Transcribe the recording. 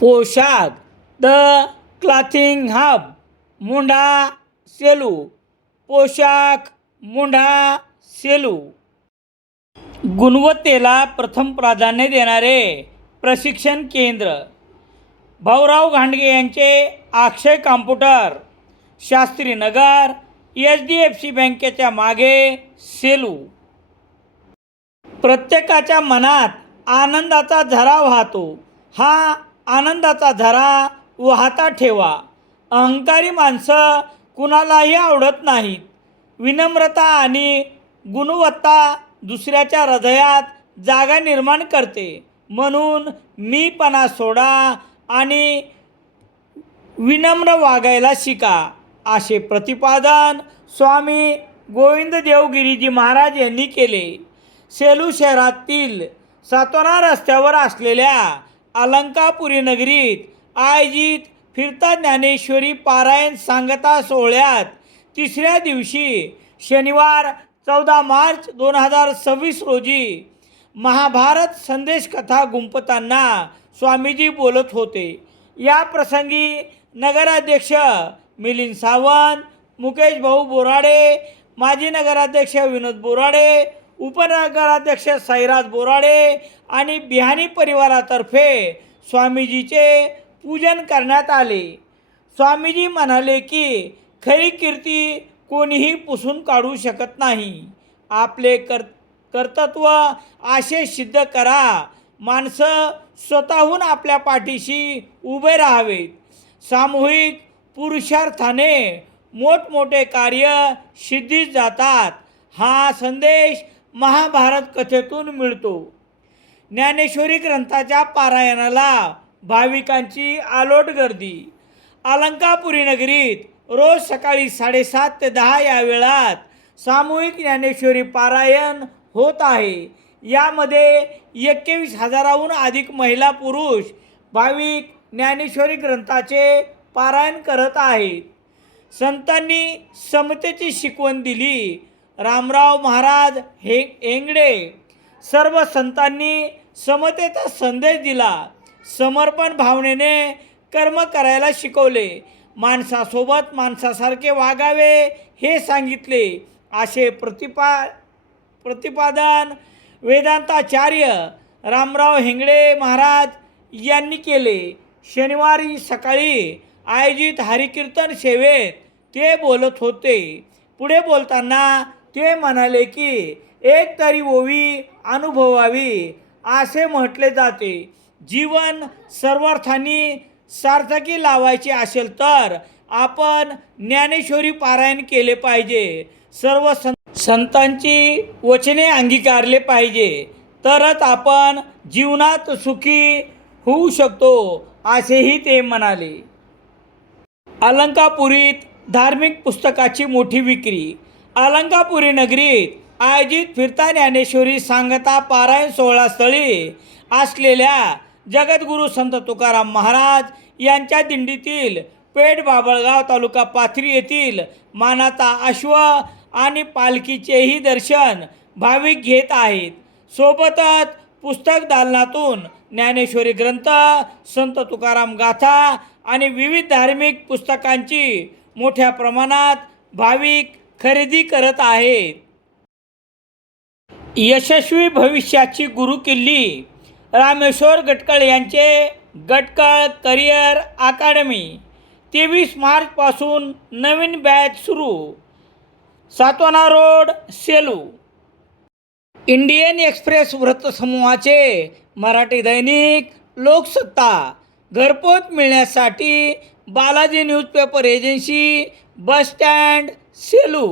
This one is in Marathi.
पोशाख द क्लॉथिंग हब मुंढा सेलू. पोशाख मुंढा सेलू. गुणवत्तेला प्रथम प्राधान्य देणारे प्रशिक्षण केंद्र. भाऊराव घांडगे यांचे अक्षय कॉम्प्युटर, शास्त्रीनगर, HDFC बँकेच्या मागे, सेलू. प्रत्येकाच्या मनात आनंदाचा झरा वाहतो. हा आनंदाचा झरा वाहता ठेवा. अहंकारी माणसं कुणालाही आवडत नाहीत. विनम्रता आणि गुणवत्ता दुसऱ्याच्या हृदयात जागा निर्माण करते. म्हणून मीपणा सोडा आणि विनम्र वागायला शिका, असे प्रतिपादन स्वामी गोविंददेव गिरीजी महाराज यांनी केले. सेलू शहरातील सातोना रस्त्यावर असलेल्या अलंकापुरी नगरीत आयोजित फिरता ज्ञानेश्वरी पारायण सांगता सोहळ्यात तिसऱ्या दिवशी शनिवार 14 मार्च 2026 रोजी महाभारत संदेश कथा गुंफताना स्वामीजी बोलत होते. या प्रसंगी नगराध्यक्ष मिलिंद सावंत, मुकेश भाऊ बोराडे, माजी नगराध्यक्ष विनोद बोराडे, उपनगराध्यक्ष साईराज बोराडे आणि बिहानी परिवारातर्फे स्वामीजीचे पूजन करण्यात आले. स्वामीजी म्हणाले की खरी कीर्ती कोणीही पुसून काढू शकत नाही. आपले कर्तृत्व असे सिद्ध करा. माणसं स्वतःहून आपल्या पाठीशी उभे राहावेत. सामूहिक पुरुषार्थाने मोठमोठे कार्य सिद्धीस जातात. हा संदेश महाभारत कथेतून मिळतो. ज्ञानेश्वरी ग्रंथाच्या पारायणाला भाविकांची आलोट गर्दी. अलंकापुरी नगरीत रोज सकाळी 7:30 ते 10 या वेळात सामूहिक ज्ञानेश्वरी पारायण होत आहे. यामध्ये 21,000हून अधिक महिला पुरुष भाविक ज्ञानेश्वरी ग्रंथाचे पारायण करत आहेत. संतांनी समतेची शिकवण दिली. रामराव महाराज हेंगडे सर्व संतांनी समतेचा संदेश दिला. समर्पण भावनेने कर्म करायला शिकवले. माणसासोबत माणसासारखे वागावे हे सांगितले, असे प्रतिपादन वेदांताचार्य रामराव हेंगडे महाराज यांनी केले. शनिवारी सकाळी आयोजित हरिकीर्तन सेवेत ते बोलत होते. पुढे बोलताना ते म्हणाले की एक तरी ओवी अनुभवावी असे म्हटले जाते. जीवन सर्वार्थाने सार्थकी लावायची असेल तर आपण ज्ञानेश्वरी पारायण केले पाहिजे. सर्व संतांची वचने अंगीकारले पाहिजे, तरच आपण जीवनात सुखी होऊ शकतो, असेही ते म्हणाले. अलंकापुरीत धार्मिक पुस्तकाची मोठी विक्री. अलंकापुरी नगरीत आयोजित फिरता ज्ञानेश्वरी सांगता पारायण सोहळास्थळी असलेल्या जगद्गुरू संत तुकाराम महाराज यांच्या दिंडीतील पेठ बाबळगाव तालुका पाथरी येथील मानाचा अश्व आणि पालखीचेही दर्शन भाविक घेत आहेत. सोबतच पुस्तक दालनातून ज्ञानेश्वरी ग्रंथ, संत तुकाराम गाथा आणि विविध धार्मिक पुस्तकांची मोठ्या प्रमाणात भाविक खरेदी करत आहेत. यशस्वी भविष्याची गुरुकिल्ली. रामेश्वर गटकळ यांचे गटकळ करिअर अकादमी. 23 मार्चपासून नवीन बॅच सुरू. Satona road, Selu. Indian Express वृत्तसमूहाचे मराठी दैनिक लोकसत्ता घरपोच मिळण्यासाठी Balaji newspaper agency, bus stand, Selu.